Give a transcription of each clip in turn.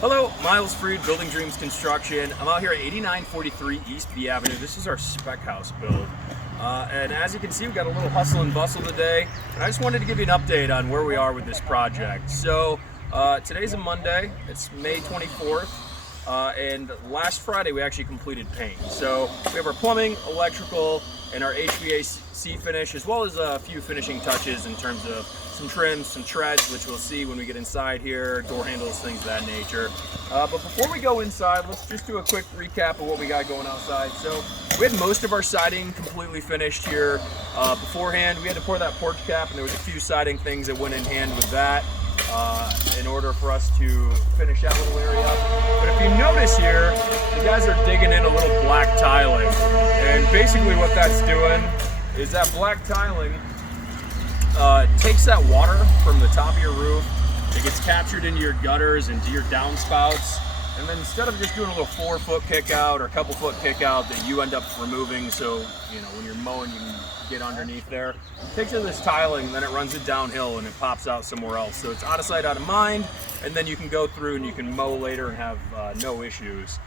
Hello, Miles Freed, Building Dreams Construction. I'm out here at 8943 East B Avenue. This is our spec house build. And as you can see, we've got a little hustle and bustle today. And I just wanted to give you an update on where we are with this project. So today's a Monday, it's May 24th. And last Friday we actually completed paint. So we have our plumbing, electrical, and our HVAC finish, as well as a few finishing touches in terms of some trims, some treads, which we'll see when we get inside here, door handles, things of that nature. But before we go inside, let's just do a quick recap of what we got going outside. So we had most of our siding completely finished here beforehand. We had to pour that porch cap, and there was a few siding things that went in hand with that in order for us to finish that little area up. But if you notice here, the guys are digging in a little black tiling. And basically what that's doing is that black tiling takes that water from the top of your roof, it gets captured into your gutters and to your downspouts, and then instead of just doing a little 4-foot kick out or a couple foot kick out that you end up removing, so you know when you're mowing you can get underneath there, it takes in this tiling and then it runs it downhill and it pops out somewhere else. So it's out of sight, out of mind, and then you can go through and you can mow later and have no issues.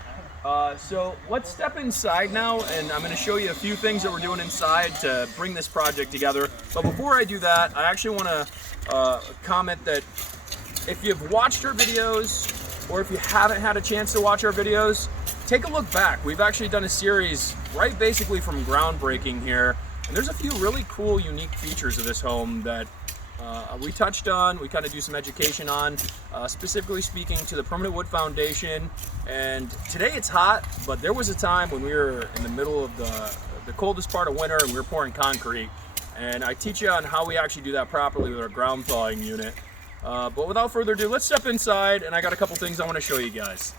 So let's step inside now, and I'm going to show you a few things that we're doing inside to bring this project together. But before I do that, I actually want to comment that if you've watched our videos, or if you haven't had a chance to watch our videos, take a look back. We've actually done a series right basically from groundbreaking here, and there's a few really cool, unique features of this home that we touched on, we kind of do some education on, specifically speaking to the permanent wood foundation. And today it's hot, but there was a time when we were in the middle of the coldest part of winter and we were pouring concrete. And I teach you on how we actually do that properly with our ground thawing unit. But without further ado, let's step inside, and I got a couple things I want to show you guys.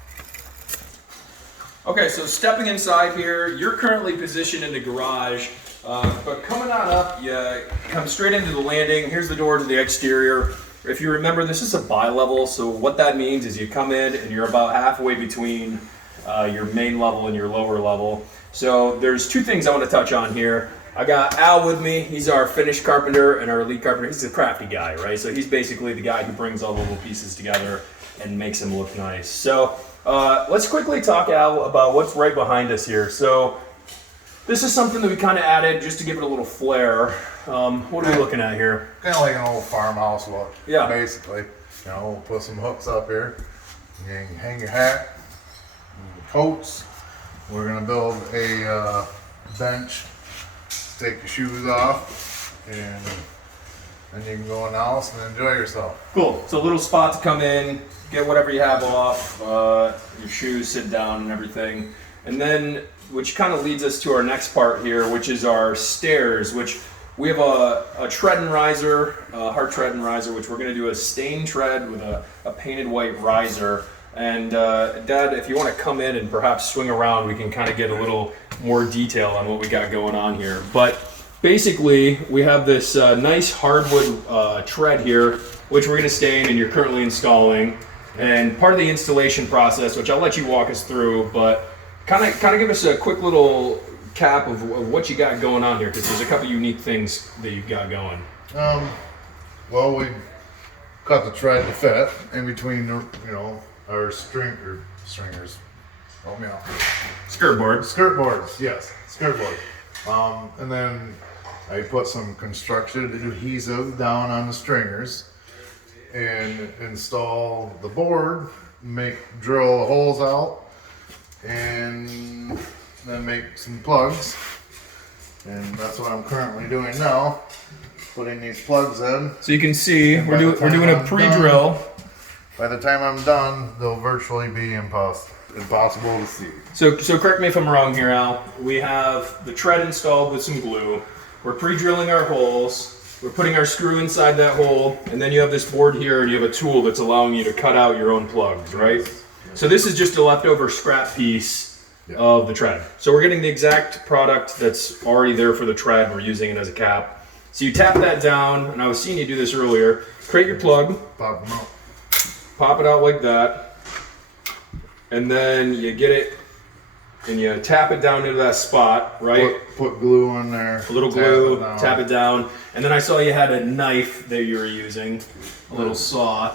Okay, so stepping inside here, you're currently positioned in the garage. But coming on up, you come straight into the landing. Here's the door to the exterior. If you remember, this is a bi-level, so what that means is you come in and you're about halfway between your main level and your lower level. So there's two things I want to touch on here. I got Al with me. He's our finish carpenter and our lead carpenter. He's a crafty guy, right? So he's basically the guy who brings all the little pieces together and makes them look nice. So let's quickly talk, Al, about what's right behind us here. So this is something that we kind of added just to give it a little flair. What are we looking at here? Kind of like an old farmhouse look. Yeah. Basically. You know, we'll put some hooks up here. You can hang your hat, your coats. We're going to build a bench. Take your shoes off, and then you can go in the house and enjoy yourself. Cool. So a little spot to come in, get whatever you have off, your shoes, sit down and everything. And then, which kind of leads us to our next part here, which is our stairs, which we have a tread and riser, a hard tread and riser, which we're going to do a stained tread with a painted white riser. And Dad, if you want to come in and perhaps swing around, we can kind of get a little more detail on what we got going on here. But basically, we have this nice hardwood tread here, which we're going to stain and you're currently installing. And part of the installation process, which I'll let you walk us through, but kind of give us a quick little cap of what you got going on here, because there's a couple unique things that you've got going. Well, we cut the tread to fit in between, our stringers. Help me out. Skirt board. Skirt boards, yes, skirt board. And then I put some construction adhesive down on the stringers and install the board, drill the holes out, and then make some plugs. And that's what I'm currently doing now, putting these plugs in. So you can see we're doing a pre-drill. By the time I'm done, they'll virtually be impossible to see. So correct me if I'm wrong here, Al. We have the tread installed with some glue. We're pre-drilling our holes. We're putting our screw inside that hole, and then you have this board here, and you have a tool that's allowing you to cut out your own plugs, right? So this is just a leftover scrap piece of the tread. So we're getting the exact product that's already there for the tread. We're using it as a cap. So you tap that down, and I was seeing you do this earlier. Create your plug. Pop them out. Pop it out like that, and then you get it and you tap it down into that spot, right? Put glue on there. A little glue, tap it down, and then I saw you had a knife that you were using, a little saw.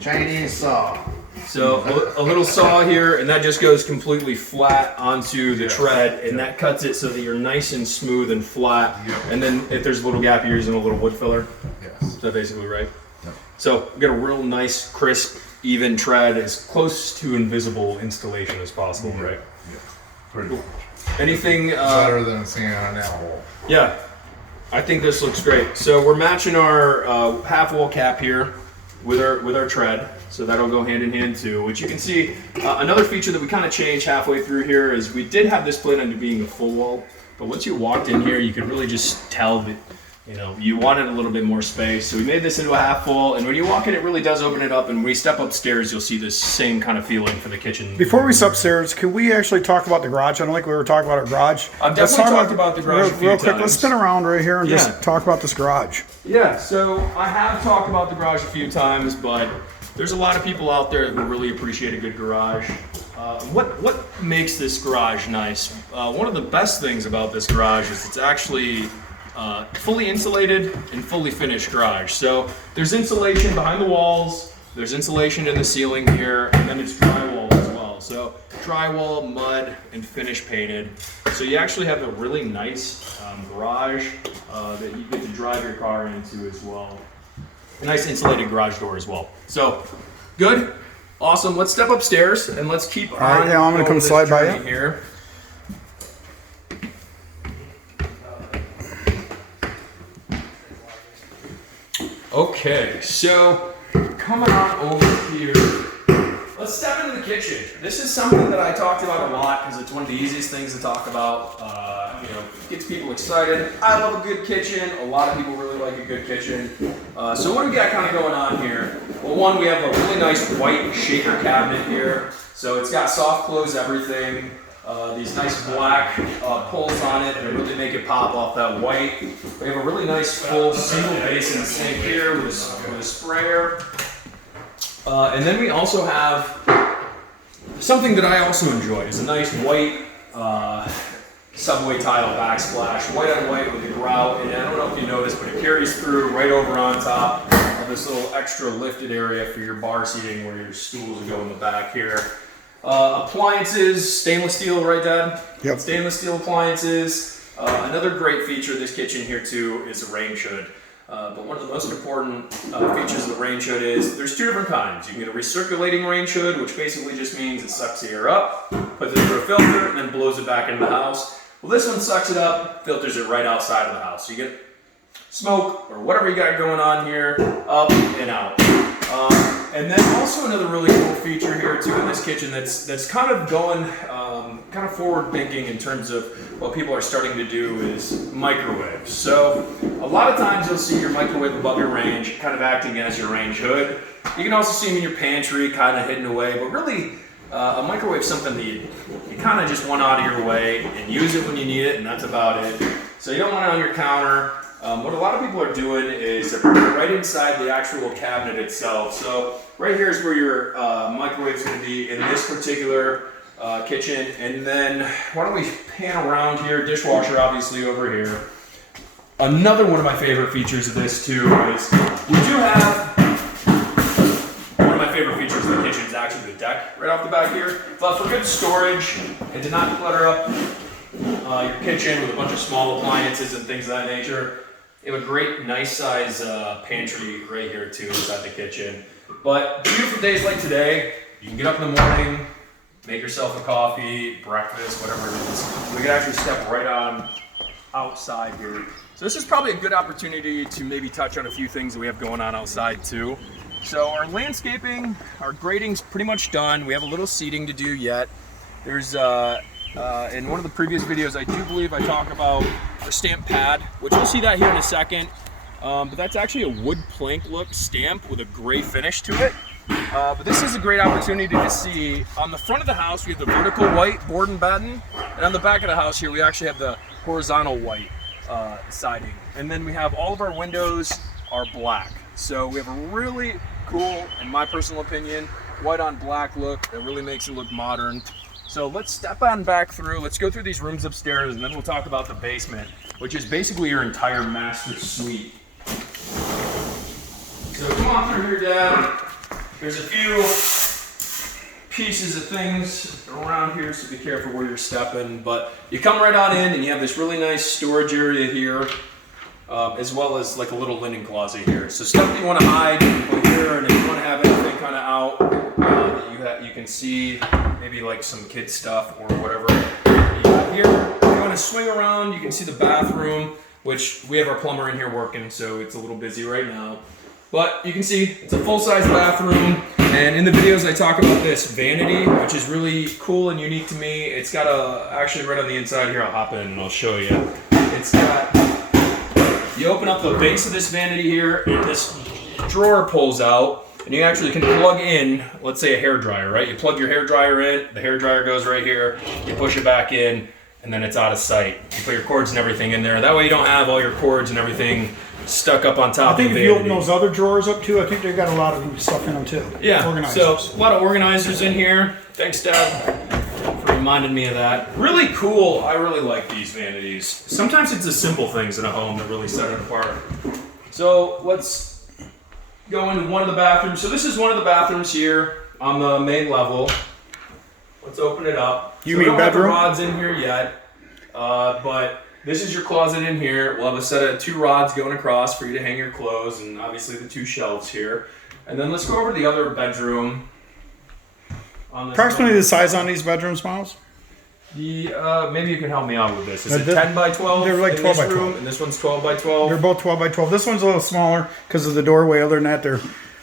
Chinese saw. So a little saw here, and that just goes completely flat onto the tread, and that cuts it so that you're nice and smooth and flat. And then if there's a little gap, you're using a little wood filler. Yes. Is that basically right? So we get a real nice, crisp, even tread, as close to invisible installation as possible, right? Yeah. Pretty much. Anything Better than seeing on that hole. Yeah, I think this looks great. So we're matching our half wall cap here with our tread, so that'll go hand in hand too. Which you can see, another feature that we kind of changed halfway through here is we did have this planned on being a full wall, but once you walked in here, you could really just tell that you wanted a little bit more space. So we made this into a half full, and when you walk in, it really does open it up. And when we step upstairs, you'll see this same kind of feeling for the kitchen. Before we step upstairs, can we actually talk about the garage? I don't think we were talking about our garage. I've definitely talked about the garage real quick. Let's spin around right here and Yeah. just talk about this garage. Yeah, so I have talked about the garage a few times, but there's a lot of people out there who really appreciate a good garage. What makes this garage nice? One of the best things about this garage is it's actually fully insulated and fully finished garage. So there's insulation behind the walls, there's insulation in the ceiling here, and then it's drywall as well. So drywall, mud, and finish painted. So you actually have a really nice garage that you get to drive your car into as well. A nice insulated garage door as well. So good, awesome. Let's step upstairs and let's keep on. All right, yeah, I'm gonna come slide by you here. Okay, so coming on over here, let's step into the kitchen. This is something that I talked about a lot because it's one of the easiest things to talk about. Gets people excited. I love a good kitchen. A lot of people really like a good kitchen. So what do we got kind of going on here? Well, one, we have a really nice white shaker cabinet here. So it's got soft close everything. These nice black pulls on it that really make it pop off that white. We have a really nice full single basin sink here with a sprayer. And then we also have something that I also enjoy is a nice white subway tile backsplash, white on white with the grout. And I don't know if you noticed, but it carries through right over on top of this little extra lifted area for your bar seating where your stools will go in the back here. Appliances, stainless steel, right, Dad? Yep. Stainless steel appliances. Another great feature of this kitchen here too is a range hood. But one of the most important features of the range hood is there's two different kinds. You can get a recirculating range hood, which basically just means it sucks the air up, puts it through a filter, and then blows it back into the house. Well, this one sucks it up, filters it right outside of the house. So you get smoke or whatever you got going on here, up and out. And then also another really cool feature here too in this kitchen that's kind of going kind of forward thinking in terms of what people are starting to do is microwaves. So a lot of times you'll see your microwave above your range kind of acting as your range hood. You can also see them in your pantry kind of hidden away, but really a microwave is something that you kind of just want out of your way and use it when you need it, and that's about it. So you don't want it on your counter. What a lot of people are doing is they're putting it right inside the actual cabinet itself. So right here is where your microwave is going to be in this particular kitchen. And then why don't we pan around here? Dishwasher obviously over here. Another one of my favorite features of this too is we do have one of my favorite features of the kitchen is actually the deck right off the back here. But for good storage and to not clutter up your kitchen with a bunch of small appliances and things of that nature. You have a great, nice size pantry right here too inside the kitchen. But beautiful days like today, you can get up in the morning, make yourself a coffee, breakfast, whatever it is. We can actually step right on outside here. So this is probably a good opportunity to maybe touch on a few things that we have going on outside too. So our landscaping, our grading's pretty much done. We have a little seeding to do yet. There's in one of the previous videos, I do believe I talk about a stamp pad, which you'll see that here in a second. But that's actually a wood plank look stamp with a gray finish to it. But this is a great opportunity to see on the front of the house, we have the vertical white board and batten. And on the back of the house here, we actually have the horizontal white siding. And then we have all of our windows are black. So we have a really cool, in my personal opinion, white on black look that really makes it look modern. So let's step on back through, let's go through these rooms upstairs, and then we'll talk about the basement, which is basically your entire master suite. So come on through here, Dad. There's a few pieces of things around here, so be careful where you're stepping. But you come right on in and you have this really nice storage area here, as well as like a little linen closet here. So stuff that you want to hide, you can put here, and if you want to have anything kind of out that you can see, maybe like some kid stuff or whatever. You got here, if you want to swing around, you can see the bathroom, which we have our plumber in here working, so it's a little busy right now. But you can see it's a full-size bathroom, and in the videos I talk about this vanity, which is really cool and unique to me. It's got actually right on the inside here, I'll hop in and I'll show you. It's got, you open up the base of this vanity here, and this drawer pulls out, and you actually can plug in, let's say a hairdryer, right? You plug your hairdryer in, the hairdryer goes right here, you push it back in, and then it's out of sight. You put your cords and everything in there. That way you don't have all your cords and everything stuck up on top of the vanity. I think if you open those other drawers up too, I think they've got a lot of stuff in them too. Yeah, organizers. So a lot of organizers in here. Thanks, Dad, for reminding me of that. Really cool. I really like these vanities. Sometimes it's the simple things in a home that really set it apart. So let's go into one of the bathrooms. So this is one of the bathrooms here on the main level. Let's open it up. You so mean we don't have the bedroom? rods in here yet, but this is your closet in here. We'll have a set of 2 rods going across for you to hang your clothes, and obviously the 2 shelves here. And then let's go over to the other bedroom. Approximately the size on these bedrooms, Miles? Maybe you can help me out with this. Is it The- 10 by 12? they're like in 12 this by 12. room, and this one's 12 by 12. They're both 12 by 12. This one's a little smaller because of the doorway. Other than that, they're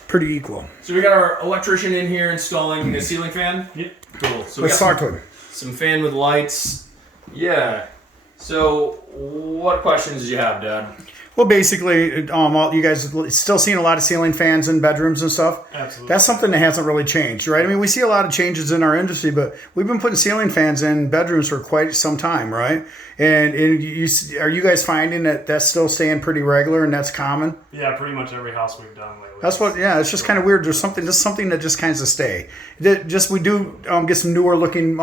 pretty equal. So we got our electrician in here installing a ceiling fan. Yep. Cool. So we Let's got talk to him. some fan with lights. Yeah. So what questions do you have, Dad? Well, basically, you guys still seeing a lot of ceiling fans in bedrooms and stuff. Absolutely. That's something that hasn't really changed, right? I mean, we see a lot of changes in our industry, but we've been putting ceiling fans in bedrooms for quite some time, right? And are you guys finding that that's still staying pretty regular and that's common? Yeah, pretty much every house we've done lately. That's what. Yeah, it's just kind of weird. There's something that just kind of stay. We do get some newer looking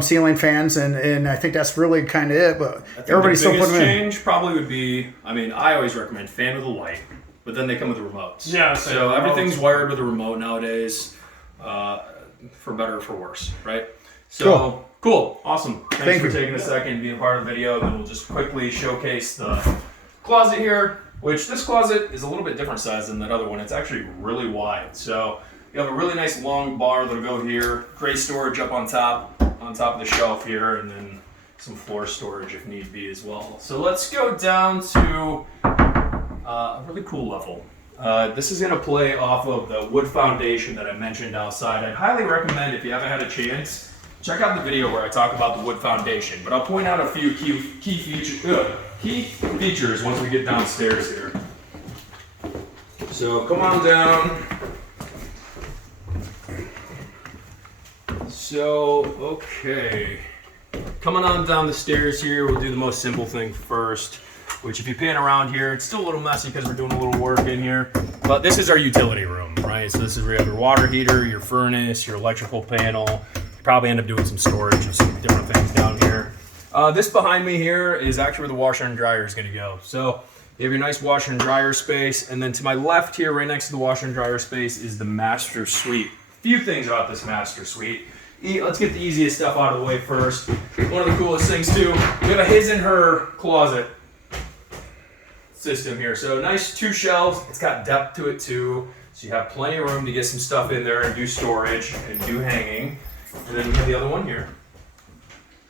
ceiling fans, and I think that's really kind of it. But everybody's still putting them in. The biggest change probably would be, I always recommend fan with a light, but then they come with remotes. Yeah, so everything's wired with a remote nowadays, for better or for worse, right? So cool. Awesome. Thanks for taking a second and being part of the video. And then we'll just quickly showcase the closet here, which this closet is a little bit different size than that other one. It's actually really wide. So you have a really nice long bar that'll go here, great storage up on top of the shelf here, and then some floor storage if need be as well. So let's go down to a really cool level. This is going to play off of the wood foundation that I mentioned outside. I'd highly recommend, if you haven't had a chance, check out the video where I talk about the wood foundation. But I'll point out a few key features once we get downstairs here. So come on down. So, okay. Coming on down the stairs here, we'll do the most simple thing first, which if you pan around here, it's still a little messy because we're doing a little work in here. But this is our utility room, right? So this is where you have your water heater, your furnace, your electrical panel. You probably end up doing some storage of some different things down here. This behind me here is actually where the washer and dryer is going to go. So you have your nice washer and dryer space. And then to my left here, right next to the washer and dryer space, is the master suite. A few things about this master suite. Let's get the easiest stuff out of the way first. One of the coolest things too, we have a his and her closet system here. So nice 2 shelves. It's got depth to it too. So you have plenty of room to get some stuff in there and do storage and do hanging. And then we have the other one here.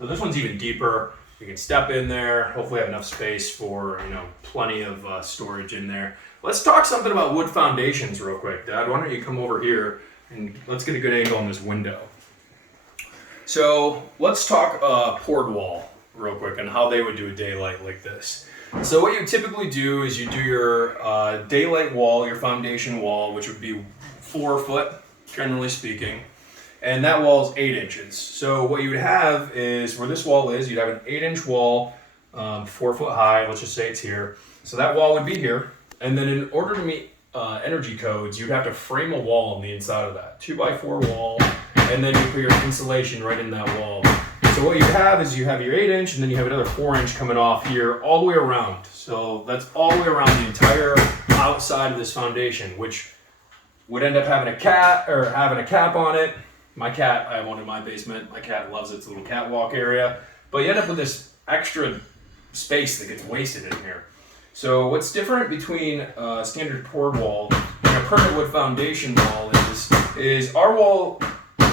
So this one's even deeper. You can step in there, hopefully have enough space for, plenty of storage in there. Let's talk something about wood foundations real quick, Dad. Why don't you come over here and let's get a good angle on this window. So let's talk poured wall real quick and how they would do a daylight like this. So what you typically do is you do your daylight wall, your foundation wall, which would be 4 foot, generally speaking. And that wall is 8 inches. So what you would have is, where this wall is, you'd have an 8-inch wall, 4 foot high, let's just say it's here. So that wall would be here. And then in order to meet energy codes, you'd have to frame a wall on the inside of that, 2x4 wall. And then you put your insulation right in that wall. So what you have is you have your 8-inch, and then you have another 4-inch coming off here all the way around. So that's all the way around the entire outside of this foundation, which would end up having a cap on it. My cat, I have one in my basement. My cat loves its little catwalk area. But you end up with this extra space that gets wasted in here. So what's different between a standard poured wall and a permanent wood foundation wall is our wall,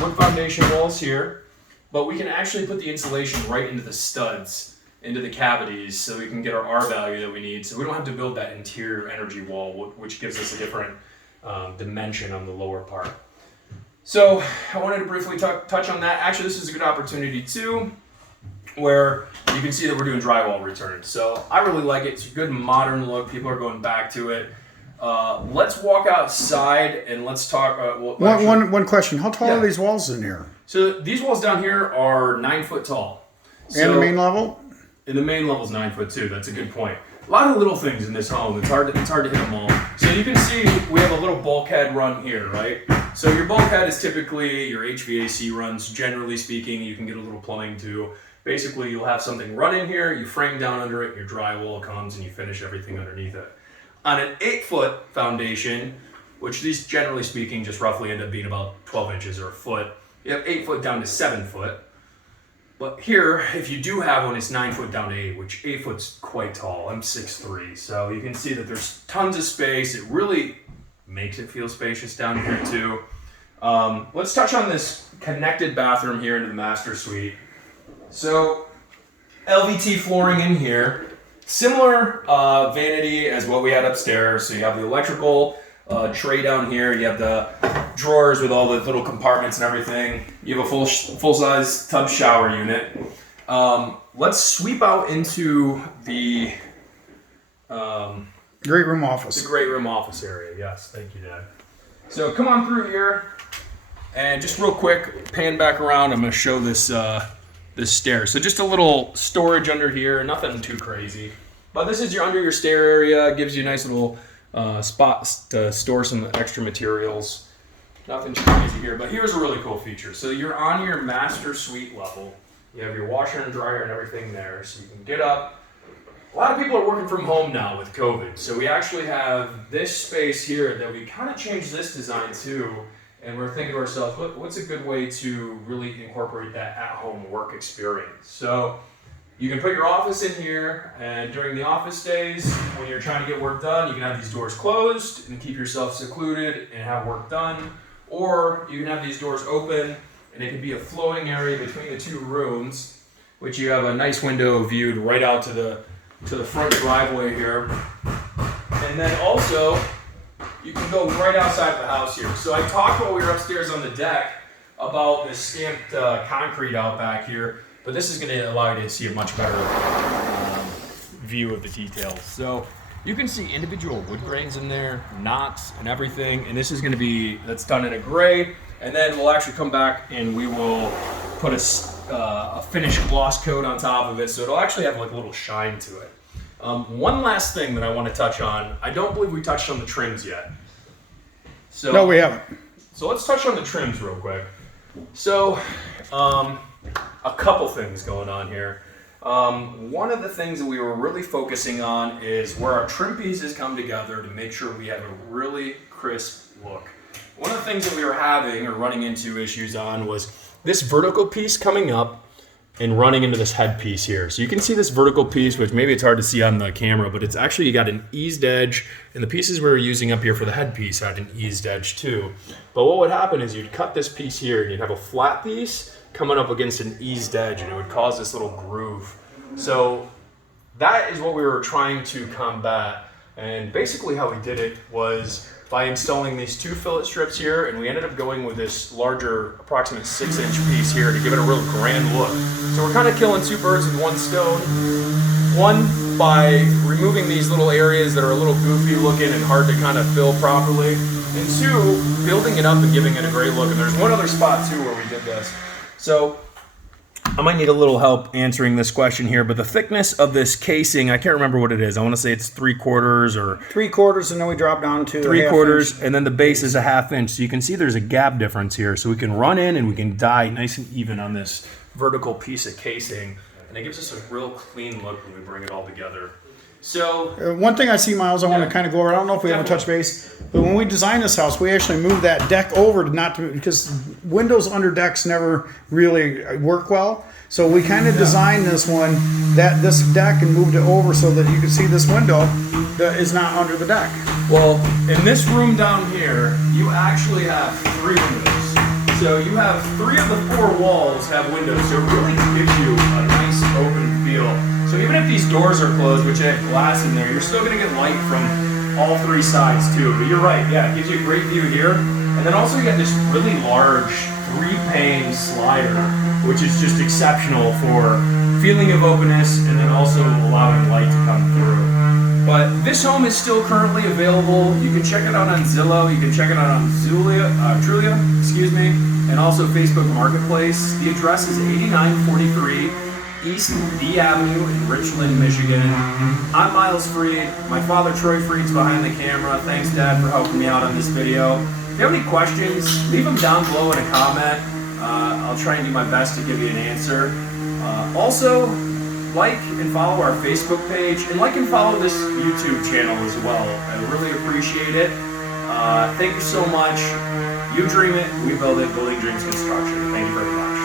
wood foundation walls here, but we can actually put the insulation right into the studs, into the cavities, so we can get our R value that we need. So we don't have to build that interior energy wall, which gives us a different dimension on the lower part. So I wanted to briefly touch on that. Actually, this is a good opportunity too, where you can see that we're doing drywall returns. So I really like it. It's a good modern look. People are going back to it. Let's walk outside and let's talk. One question. How tall Yeah. are these walls in here? So these walls down here are 9 foot tall. And the main level? And the main level is 9 foot too. That's a good point. A lot of little things in this home. It's hard to hit them all. So you can see we have a little bulkhead run here, right? So your bulkhead is typically your HVAC runs. Generally speaking, you can get a little plumbing too. Basically, you'll have something run in here, you frame down under it, your drywall comes, and you finish everything underneath it. On an 8-foot foundation, which these generally speaking just roughly end up being about 12 inches or a foot, you have 8 foot down to 7 foot. But here, if you do have one, it's 9 foot down to 8, which 8 foot's quite tall. I'm 6'3", so you can see that there's tons of space. It really makes it feel spacious down here too. Let's touch on this connected bathroom here into the master suite. So LVT flooring in here, similar vanity as what we had upstairs. So you have the electrical tray down here. You have the drawers with all the little compartments and everything. You have a full-size tub shower unit. Let's sweep out into the Great room office. the great room office area. Yes, thank you, Dad. So come on through here, and just real quick, pan back around. I'm going to show this this stair. So just a little storage under here, nothing too crazy. But this is under your stair area. It gives you a nice little spots to store some extra materials. Nothing too crazy here, but here's a really cool feature. So you're on your master suite level. You have your washer and dryer and everything there, so you can get up. A lot of people are working from home now with COVID, so we actually have this space here that we kind of changed this design too, and we're thinking to ourselves, what's a good way to really incorporate that at-home work experience? So you can put your office in here, and during the office days, when you're trying to get work done, you can have these doors closed and keep yourself secluded and have work done. Or you can have these doors open, and it can be a floating area between the two rooms, which you have a nice window viewed right out to the front driveway here. And then also, you can go right outside the house here. So I talked while we were upstairs on the deck about the stamped concrete out back here, but this is going to allow you to see a much better view of the details. So you can see individual wood grains in there, knots and everything, and this is going to be, that's done in a gray, and then we'll actually come back and we will put a finished gloss coat on top of it, so it'll actually have like a little shine to it. One last thing that I want to touch on, I don't believe we touched on the trims yet. So, No, we haven't. So let's touch on the trims real quick. So, a couple things going on here. One of the things that we were really focusing on is where our trim pieces come together to make sure we have a really crisp look. One of the things that we were having or running into issues on was this vertical piece coming up and running into this head piece here. So you can see this vertical piece, which maybe it's hard to see on the camera, but it's actually, you got an eased edge, and the pieces we were using up here for the head piece had an eased edge too. But what would happen is you'd cut this piece here and you'd have a flat piece coming up against an eased edge, and it would cause this little groove. So that is what we were trying to combat, and basically how we did it was by installing these two fillet strips here, and we ended up going with this larger, approximate 6-inch piece here to give it a real grand look. So we're kind of killing two birds with one stone. One, by removing these little areas that are a little goofy looking and hard to kind of fill properly, and two, building it up and giving it a great look. And there's one other spot too where we did this. So I might need a little help answering this question here, but the thickness of this casing, I can't remember what it is. I want to say it's 3/4 or 3/4, and then we drop down to 3/4, and then the base is a 1/2 inch. So you can see there's a gap difference here. So we can run in and we can die nice and even on this vertical piece of casing, and it gives us a real clean look when we bring it all together. So One thing I see, Miles, I want to kind of go over. I don't know if we haven't touched base, but when we designed this house, we actually moved that deck over to not to, because windows under decks never really work well. So we kind of designed this one, this deck, and moved it over so that you can see this window that is not under the deck. well, in this room down here, you actually have 3 windows. So you have 3 of the 4 walls have windows, so it really gives you a nice open feel. So even if these doors are closed, which have glass in there, you're still gonna get light from all 3 sides too. But you're right, yeah, it gives you a great view here. And then also you got this really large 3-pane slider, which is just exceptional for feeling of openness and then also allowing light to come through. But this home is still currently available. You can check it out on Zillow. You can check it out on Trulia, and also Facebook Marketplace. The address is 8943 East D Avenue in Richland, Michigan. I'm Miles Freed. My father, Troy Freed's behind the camera. Thanks, Dad, for helping me out on this video. If you have any questions, leave them down below in a comment. I'll try and do my best to give you an answer. Also, like and follow our Facebook page, and like and follow this YouTube channel as well. I really appreciate it. Thank you so much. You dream it, we build it. Building Dreams Construction. Thank you very much.